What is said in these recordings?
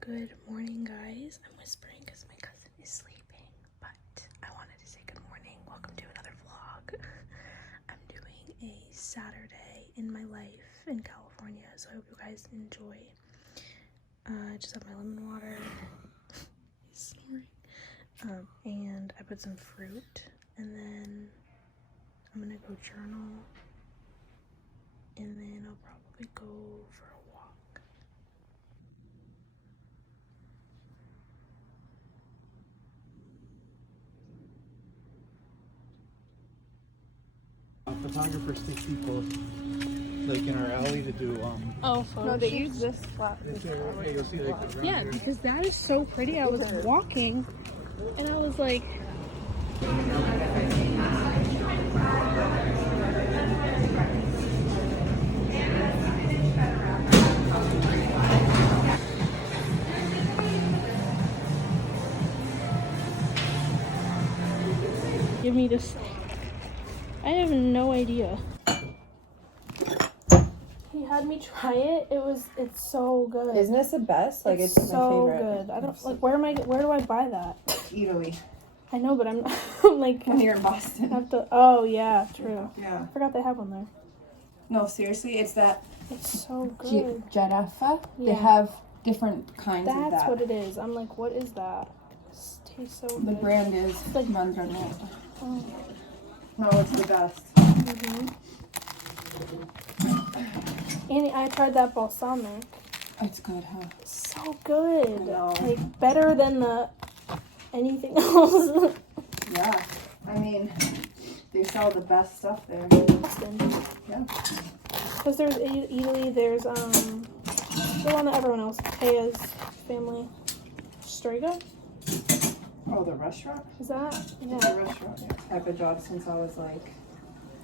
Good morning, guys. I'm whispering because my cousin is sleeping, but I wanted to say good morning. Welcome to another vlog. I'm doing a Saturday in my life in California, so I hope you guys enjoy. I just have my lemon water. He's snoring. And I put some fruit, and then I'm gonna go journal, and then I'll probably go for a walk. Photographers take people like in our alley to do photos. No, they use this spot. you'll see like Yeah, because that is so pretty. I was walking and I was like, give me this. I have no idea. He had me try it. It's so good. Isn't this the best? Like it's so my favorite. good. I don't like where do I buy that? Italy. I know, but I'm like When you're in Boston. have to. Oh yeah, true. Yeah. I forgot they have one there. No, seriously, it's that It's so good. Giraffa. Yeah. They have different kinds of That's that. what it is. I'm like, what is that? This tastes so The good. brand is like- Mandrano. Oh. No, it's the best. And I tried that balsamic. It's good, huh? So good. I know. Like better than the anything else. Yeah. I mean, they sell the best stuff there. Yeah. Because there's Italy, there's the one that everyone else, Taya's family, Strega. Oh, the restaurant? Is that? The Yeah. restaurant. Yeah. I've had a job since I was like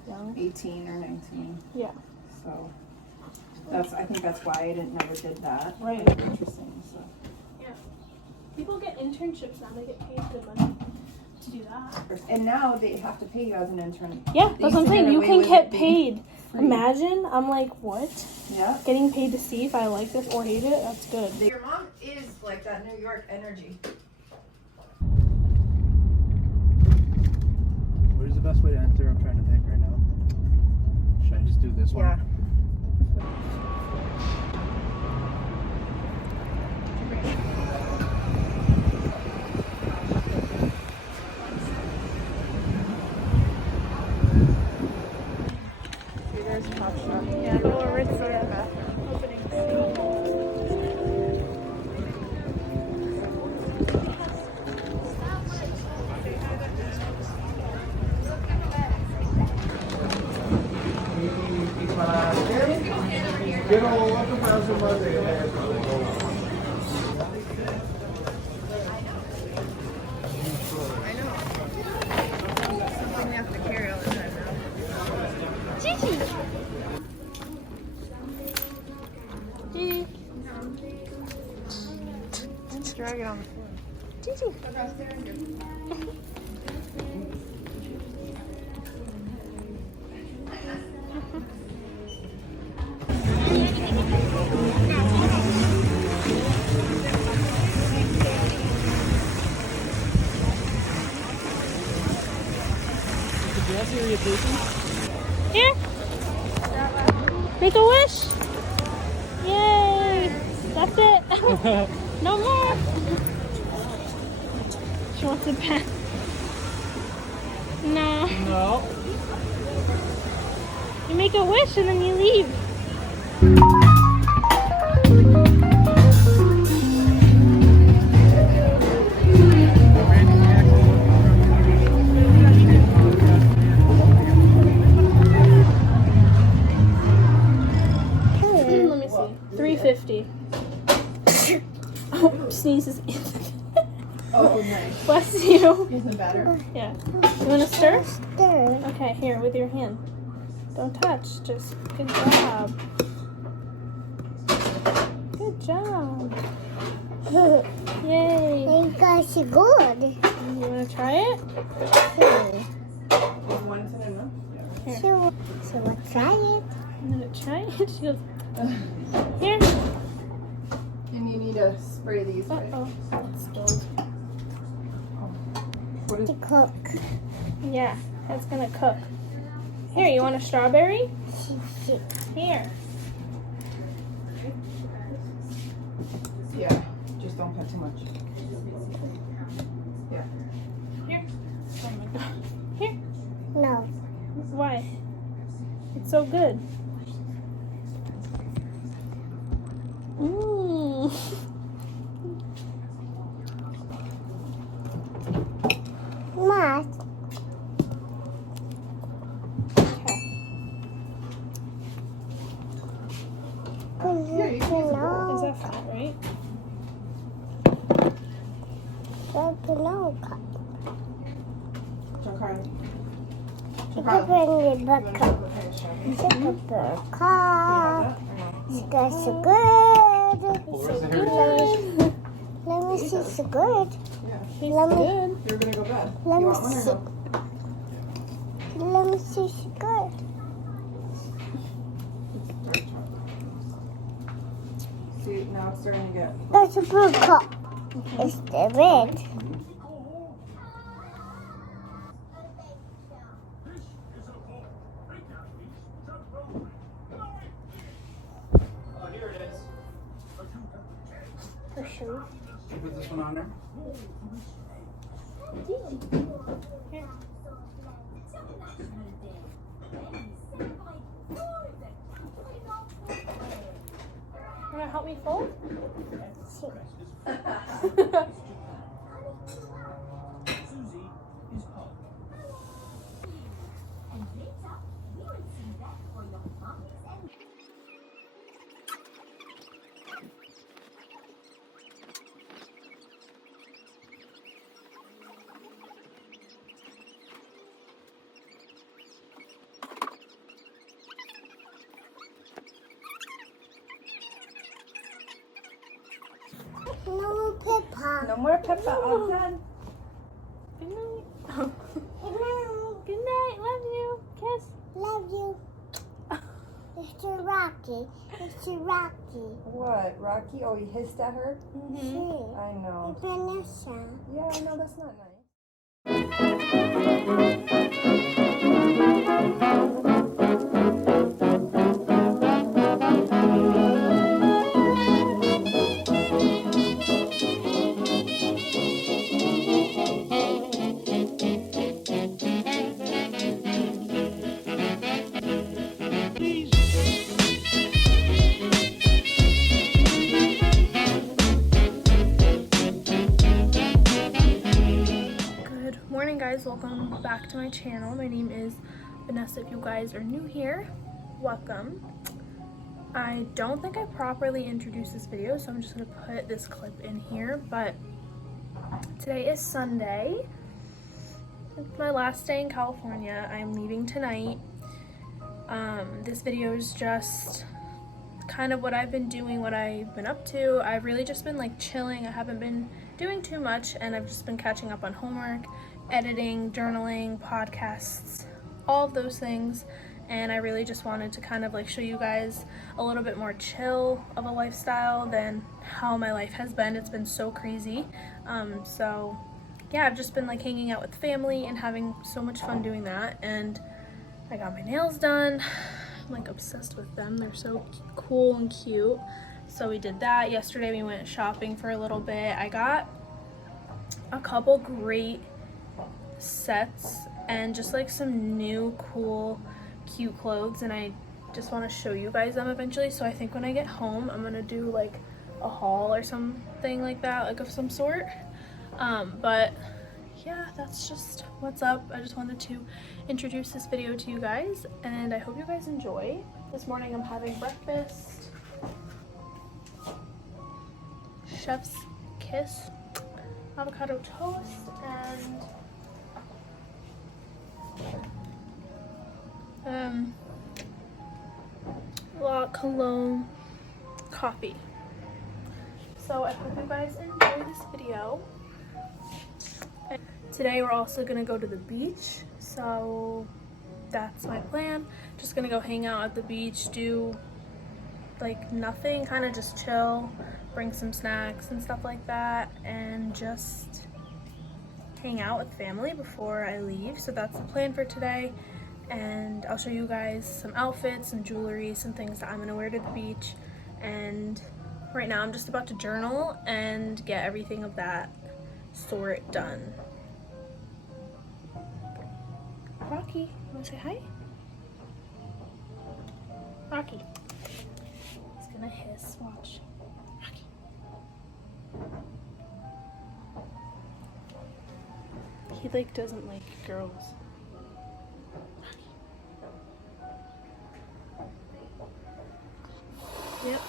Young. 18 or 19. Yeah. So I think that's why I never did that. Right. Interesting. So. Yeah. People get internships now. They get paid good money to do that. And now they have to pay you as an intern. Yeah, They that's what I'm used to saying. get You away can with get it being paid. free. Imagine. I'm like, what? Yeah. Getting paid to see if I like this or hate it? That's good. Your mom is like that New York energy. Where's the best way to enter? I'm trying to think right now. Should I just do this one? Yeah. There's a Top Shop. Yeah, the little Ritz opening. Something we have to carry all the time now. Gigi! Gigi! Let's drag it on the floor. Gigi! Here! Make a wish! Yay! That's it! No more! She wants it back. No. No. You make a wish and then you leave. sneezes. Oh, nice. Bless you. Isn't better. Yeah. You want to stir? Stir. Okay, here, with your hand. Don't touch. Just good job. Good job. Yay. You guys are good. You want to try it? One is enough? Yeah. Here. So let's try it. You want to try it? She goes, here. And you need to spray these, right? Uh-oh. It's spilled. What is To cook. Yeah, that's going to cook. Here, you want a strawberry? Here. Yeah, just don't put too much. Yeah. Here. Oh my God. Here. No. Why? It's so good. Mmm. Matt. Okay. No. Is that fat, right? No. Okay. You could bring the cup. You could bring the cup. You guys are good. Where's the Good. Let me see it's good. Tastes Let me- good. You're gonna go bed. Let You me want one or see. no? Let me see it's good. See, now it's starting to get. That's a blue cup. It's the red. Oh, here it is. For sure. You put this one on there? Here. Want to help me fold? No pepper. No more pepper, all done. Good night. Good night. Good night. Love you. Kiss. Love you. Mr. Rocky. Mr. Rocky. What, Rocky? Oh, he hissed at her? Mm-hmm. I know. Vanessa. Yeah, I know, that's not nice. Good morning, guys. Welcome back to my channel. My name is Vanessa. If you guys are new here, welcome. I don't think I properly introduced this video, so I'm just going to put this clip in here. But today is Sunday. It's my last day in California. I'm leaving tonight. This video is just kind of what I've been doing, what I've been up to. I've really just been like chilling. I haven't been doing too much, and I've just been catching up on homework, editing, journaling, podcasts, all of those things. And I really just wanted to kind of like show you guys a little bit more chill of a lifestyle than how my life has been. It's been so crazy. So yeah, I've just been like hanging out with family and having so much fun doing that. And I got my nails done. I'm like obsessed with them. They're so cool and cute. So we did that. Yesterday we went shopping for a little bit. I got a couple great sets and just like some new cool cute clothes, and I just want to show you guys them eventually. So I think when I get home I'm gonna do like a haul or something like that, like of some sort. But yeah, that's just what's up. I just wanted to introduce this video to you guys, and I hope you guys enjoy. This morning I'm having breakfast. Chef's Kiss avocado toast and La Cologne coffee. So I hope you guys enjoy this video. Today we're also gonna go to the beach, so that's my plan. Just gonna go hang out at the beach, do like nothing, kind of just chill, bring some snacks and stuff like that, and just hang out with family before I leave. So that's the plan for today, and I'll show you guys some outfits, some jewelry, some things that I'm gonna wear to the beach. And right now I'm just about to journal and get everything of that sort done. Rocky, you wanna say hi? Rocky. He's gonna hiss, watch. Rocky. He like doesn't like girls. Rocky. Yep.